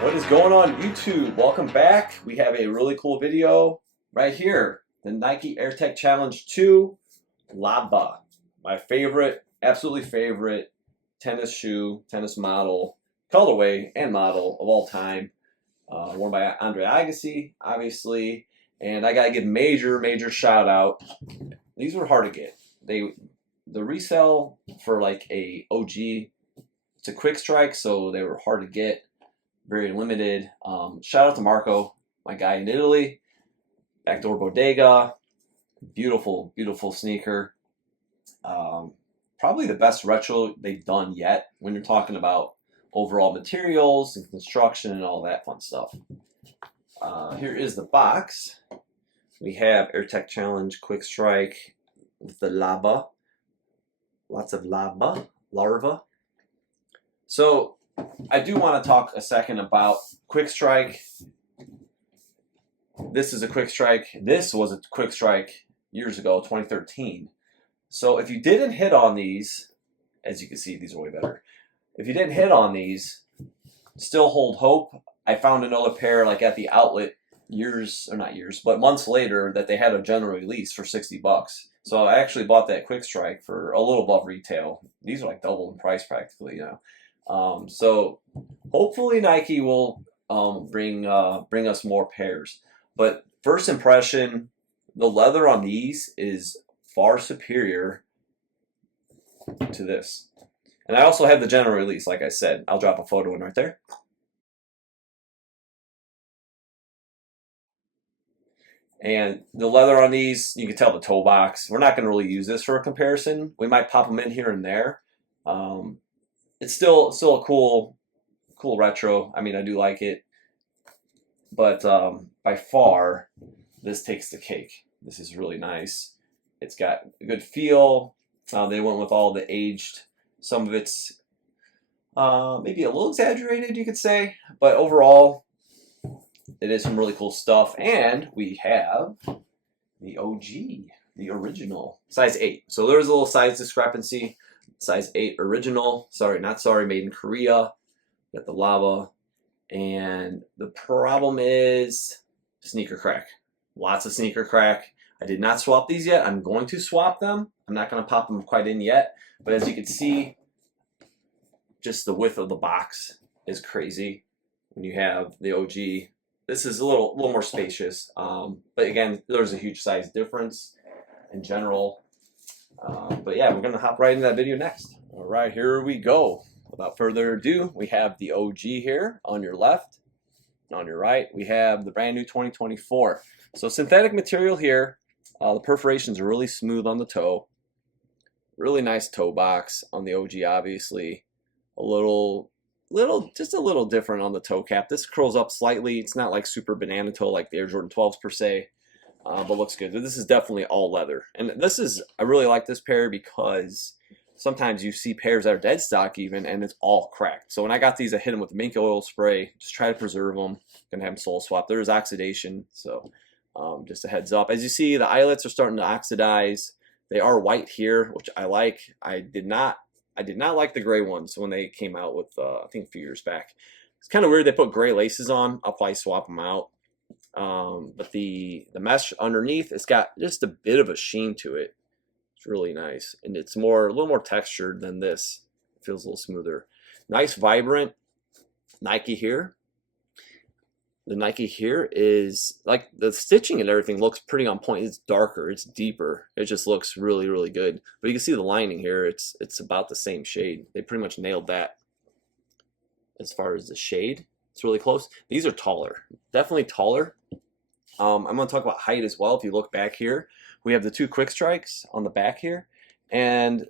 What is going on YouTube? Welcome back. We have a really cool video right here. The Nike AirTech Challenge 2 Laba. My favorite, absolutely favorite tennis shoe, tennis model, colorway and model of all time. Worn by Andre Agassi, obviously. And I gotta give major shout out. These were hard to get. The resale for like a OG, it's a quick strike, so they were hard to get. Very limited. Shout out to Marco, my guy in Italy. Backdoor Bodega. Beautiful sneaker. Probably the best retro they've done yet when you're talking about overall materials and construction and all that fun stuff. Here is the box. We have AirTech Challenge Quick Strike with the Laba. Lots of larva. So I do want to talk a second about Quick Strike. This is a Quick Strike. This was a Quick Strike years ago, 2013. So if you didn't hit on these, as you can see, these are way better. If you didn't hit on these, still hold hope. I found another pair like at the outlet months later that they had a general release for 60 bucks. So I actually bought that Quick Strike for a little above retail. These are like double in price practically, you know. So hopefully Nike will bring us more pairs. But first impression, the leather on these is far superior to this. And I also have the general release, like I said. I'll drop a photo in right there. And the leather on these, you can tell the toe box. We're not going to really use this for a comparison. We might pop them in here and there. It's still a cool retro. I mean, I do like it, but by far, this takes the cake. This is really nice. It's got a good feel. They went with all the aged. Some of it's maybe a little exaggerated, you could say, but overall, it is some really cool stuff. And we have the OG, the original, size 8. So there's a little size discrepancy. Size 8 original, made in Korea. Got the Laba. And the problem is sneaker crack. Lots of sneaker crack. I did not swap these yet. I'm going to swap them. I'm not going to pop them quite in yet. But as you can see, just the width of the box is crazy. When you have the OG, this is a little more spacious. But again, there's a huge size difference in general. But yeah, we're going to hop right into that video next. All right, here we go. Without further ado, we have the OG here on your left. On your right, we have the brand new 2024. So synthetic material here. The perforations are really smooth on the toe. Really nice toe box on the OG, obviously. Just a little different on the toe cap. This curls up slightly. It's not like super banana toe like the Air Jordan 12s per se. But looks good. This is definitely all leather. And I really like this pair because sometimes you see pairs that are dead stock even, and it's all cracked. So when I got these, I hit them with the mink oil spray. Just try to preserve them. Gonna have them sole swap. There is oxidation, so just a heads up. As you see, the eyelets are starting to oxidize. They are white here, which I like. I did not like the gray ones when they came out with, I think a few years back. It's kind of weird they put gray laces on. I'll probably swap them out. But the mesh underneath, it's got just a bit of a sheen to it. It's really nice, and it's a little more textured than this. It feels a little smoother. Nice, vibrant Nike here. The Nike here is like the stitching and everything looks pretty on point. It's darker, it's deeper. It just looks really good. But you can see the lining here. It's about the same shade. They pretty much nailed that as far as the shade. It's really close. These are taller, definitely taller. I'm going to talk about height as well. If you look back here, we have the two Quick Strikes on the back here. And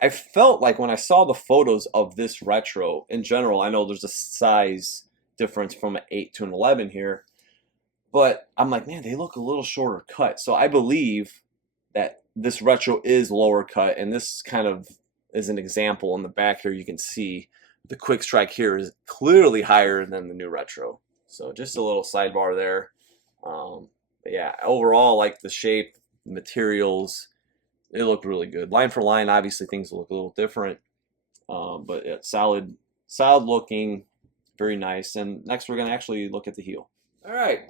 I felt like when I saw the photos of this retro, in general, I know there's a size difference from an 8 to an 11 here. But I'm like, man, they look a little shorter cut. So I believe that this retro is lower cut. And this kind of is an example. In the back here, you can see the Quick Strike here is clearly higher than the new retro. So just a little sidebar there. But yeah, overall, like the shape, materials, they look really good. Line for line, obviously things look a little different. But yeah, solid looking, very nice. And next we're gonna actually look at the heel. All right,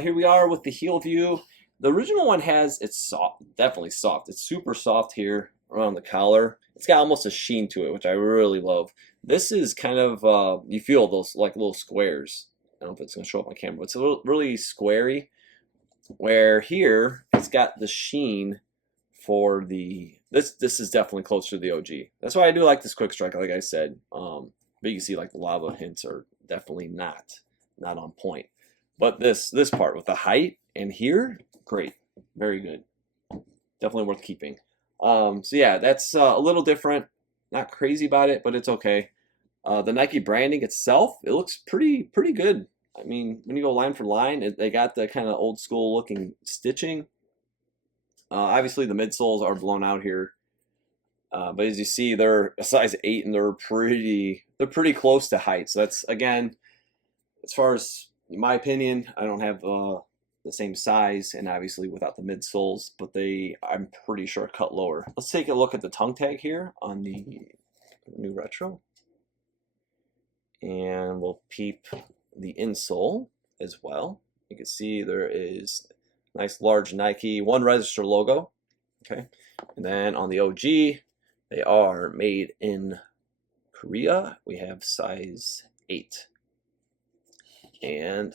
here we are with the heel view. The original one has, it's soft, definitely soft. It's super soft here around the collar. It's got almost a sheen to it, which I really love. This is kind of, you feel those like little squares. I don't know if it's gonna show up on camera, but it's a little, really squarey. Where here, it's got the sheen for the, this is definitely closer to the OG. That's why I do like this quick strike, like I said. But you can see like the lava hints are definitely not on point. But this part with the height and here, great, very good, definitely worth keeping. So yeah, that's a little different. Not crazy about it, but it's okay. The Nike branding itself, it looks pretty good. I mean, when you go line for line, they got the kind of old school looking stitching. Obviously, the midsoles are blown out here, but as you see, they're a size 8 and they're pretty close to height. So that's, again, as far as in my opinion, I don't have the same size, and obviously without the midsoles, but I'm pretty sure cut lower. Let's take a look at the tongue tag here on the new retro, and we'll peep the insole as well. You can see there is a nice large Nike one register logo. Okay, and then on the OG, they are made in Korea. We have size 8, and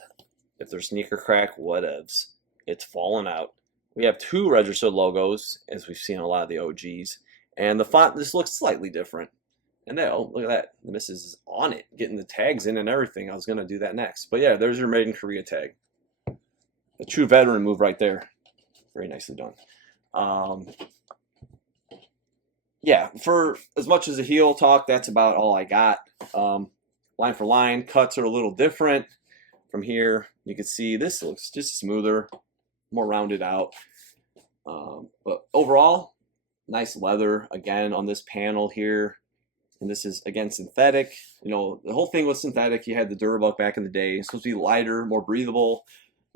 if there's sneaker crack, whatevs, it's fallen out. We have 2 registered logos, as we've seen a lot of the OGs, and the font, this looks slightly different. And now, look at that, the missus is on it, getting the tags in and everything. I was gonna do that next, but yeah, there's your Made in Korea tag. A true veteran move right there. Very nicely done. Yeah, for as much as a heel talk, that's about all I got. Line for line, cuts are a little different. From here, you can see this looks just smoother, more rounded out. But overall, nice leather again on this panel here. And this is, again, synthetic. You know, the whole thing was synthetic. You had the Durabuck back in the day. It's supposed to be lighter, more breathable,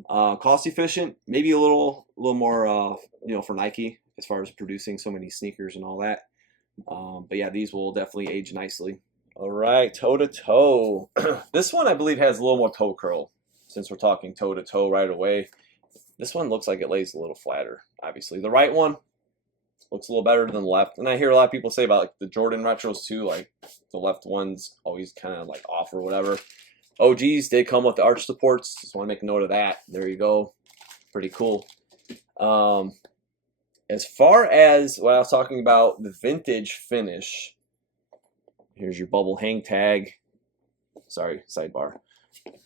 cost efficient, maybe a little more, you know, for Nike as far as producing so many sneakers and all that. But yeah, these will definitely age nicely. All right, toe to toe. This one I believe has a little more toe curl. Since we're talking toe to toe right away, this one looks like it lays a little flatter. Obviously, the right one looks a little better than the left. And I hear a lot of people say about like the Jordan retros too, like the left one's always kind of like off or whatever. OGs did come with the arch supports. Just want to make a note of that. There you go. Pretty cool. As far as what I was talking about, the vintage finish. Here's your bubble hang tag. Sorry, sidebar.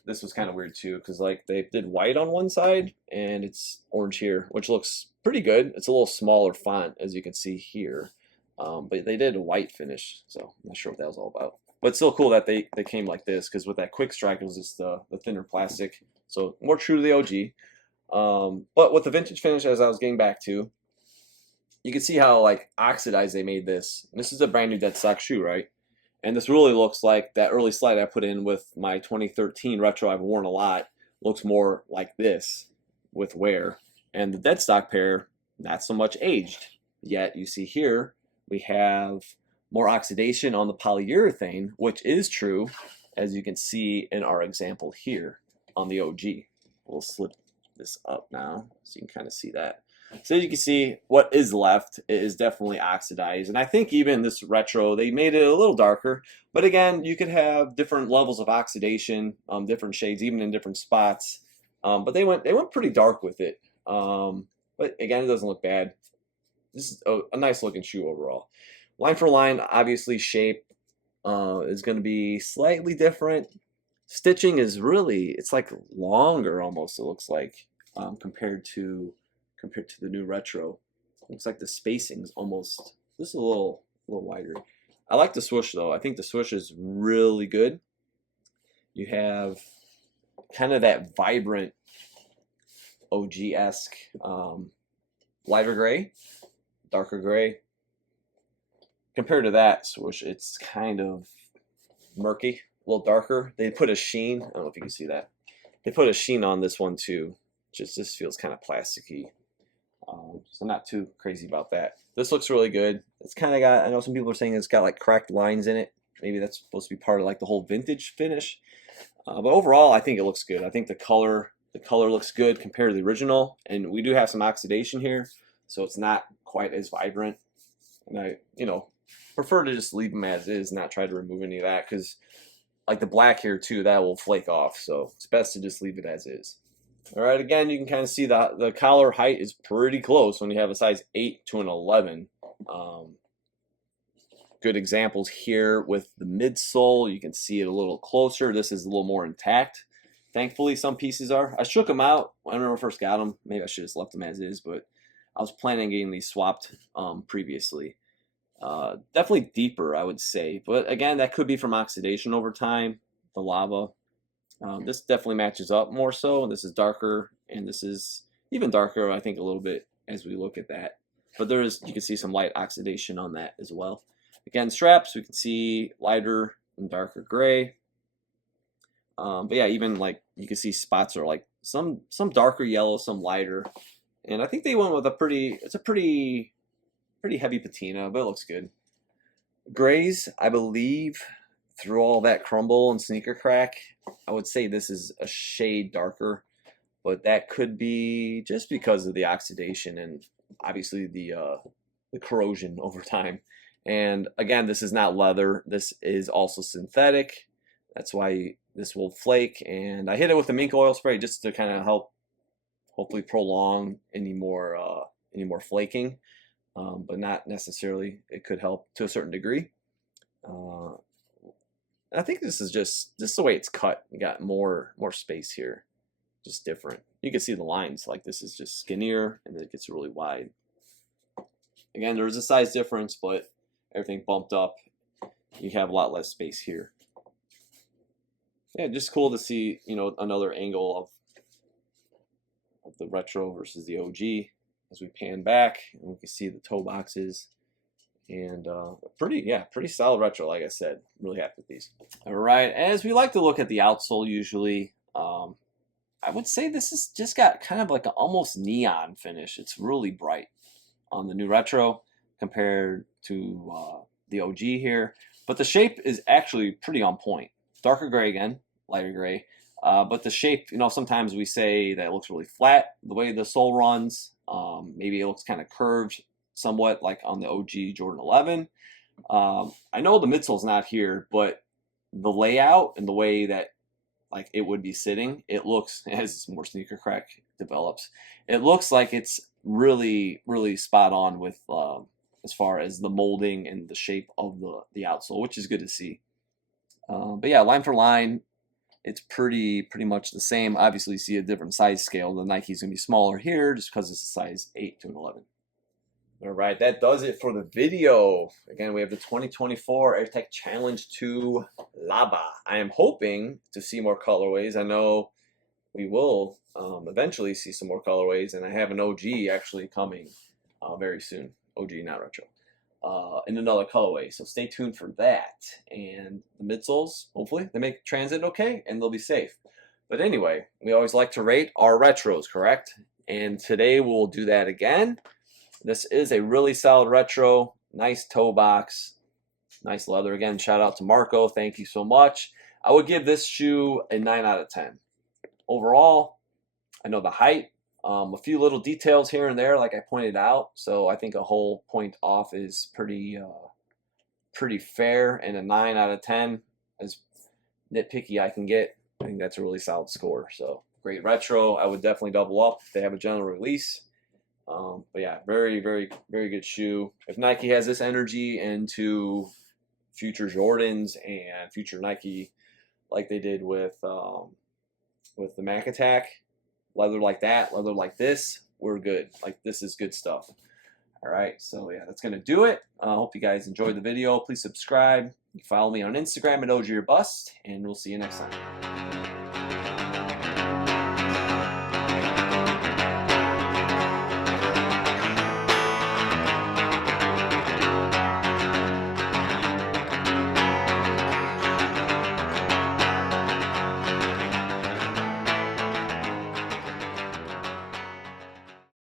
This was kind of weird too, because like they did white on one side and it's orange here, which looks pretty good. It's a little smaller font, as you can see here, but they did a white finish, so I'm not sure what that was all about. But still cool that they came like this, because with that quick strike it was just the thinner plastic, so more true to the OG. But with the vintage finish, as I was getting back to, you can see how like oxidized they made this. And this is a brand new dead stock shoe, right? And this really looks like that early slide I put in with my 2013 retro I've worn a lot. Looks more like this with wear. And the dead stock pair, not so much aged. Yet you see here, we have more oxidation on the polyurethane, which is true, as you can see in our example here on the OG. We'll slip this up now so you can kind of see that. So as you can see, what is left is definitely oxidized. And I think even this retro, they made it a little darker. But again, you could have different levels of oxidation, different shades, even in different spots. But they went pretty dark with it. But again, it doesn't look bad. This is a nice looking shoe overall. Line for line, obviously shape is going to be slightly different. Stitching is really, it's like longer almost, it looks like, compared to the new retro. Looks like the spacing's almost, this is a little wider. I like the swoosh though. I think the swoosh is really good. You have kind of that vibrant OG-esque lighter gray, darker gray. Compared to that swoosh, it's kind of murky, a little darker. They put a sheen, I don't know if you can see that. They put a sheen on this one too. Just this feels kind of plasticky. So not too crazy about that. This looks really good. It's kind of got, I know some people are saying it's got like cracked lines in it. Maybe that's supposed to be part of like the whole vintage finish. But overall, I think it looks good. I think the color looks good compared to the original, and we do have some oxidation here, so it's not quite as vibrant. And I, prefer to just leave them as is, not try to remove any of that, because like the black here too, that will flake off. So it's best to just leave it as is. All right, again, you can kind of see the collar height is pretty close when you have a size 8 to an 11. Good examples here with the midsole. You can see it a little closer. This is a little more intact. Thankfully, some pieces are. I shook them out when I first got them. Maybe I should have just left them as is, but I was planning on getting these swapped previously. Definitely deeper, I would say. But again, that could be from oxidation over time, the lava. This definitely matches up more so. This is darker, and this is even darker, I think, a little bit as we look at that. But you can see some light oxidation on that as well. Again, straps, we can see lighter and darker gray. But yeah, even like you can see spots are like some darker yellow, some lighter. And I think they went with it's a pretty heavy patina, but it looks good. Grays, I believe, through all that crumble and sneaker crack, I would say this is a shade darker, but that could be just because of the oxidation and obviously the corrosion over time. And again, this is not leather. This is also synthetic. That's why this will flake. And I hit it with a mink oil spray just to kind of help, hopefully prolong any more flaking, but not necessarily. It could help to a certain degree. I think this is just the way it's cut. You got more space here, just different. You can see the lines. Like this is just skinnier, and then it gets really wide. Again, there's a size difference, but everything bumped up. You have a lot less space here. Yeah, just cool to see, another angle of the retro versus the OG as we pan back, and we can see the toe boxes. And pretty solid retro, like I said. Really happy with these. All right, as we like to look at the outsole usually, I would say this has just got kind of like an almost neon finish. It's really bright on the new retro compared to the OG here. But the shape is actually pretty on point. Darker gray again, lighter gray. But the shape, sometimes we say that it looks really flat. The way the sole runs, maybe it looks kind of curved somewhat like on the OG Jordan 11. I know the midsole's not here, but the layout and the way that like it would be sitting, it looks, as more sneaker crack develops, it looks like it's really, really spot on with as far as the molding and the shape of the outsole, which is good to see. But yeah, line for line, it's pretty much the same. Obviously, you see a different size scale. The Nike's gonna be smaller here just because it's a size 8 to an 11. All right, that does it for the video. Again, we have the 2024 AirTech Challenge 2 Lava. I am hoping to see more colorways. I know we will eventually see some more colorways, and I have an OG actually coming very soon. OG, not retro. In another colorway, so stay tuned for that. And the midsoles, hopefully, they make transit okay, and they'll be safe. But anyway, we always like to rate our retros, correct? And today we'll do that again. This is a really solid retro, nice toe box, nice leather. Again, shout out to Marco. Thank you so much. I would give this shoe a 9 out of 10. Overall, I know the height, a few little details here and there, like I pointed out. So I think a whole point off is pretty fair, and a 9 out of 10, as nitpicky I can get. I think that's a really solid score. So great retro. I would definitely double up if they have a general release. But yeah, very, very, very good shoe. If Nike has this energy into future Jordans and future Nike, like they did with the Mac Attack, leather like that, leather like this, we're good. Like this is good stuff. All right, so yeah, that's gonna do it. I hope you guys enjoyed the video. Please subscribe. You can follow me on Instagram at OGOrBust, and we'll see you next time.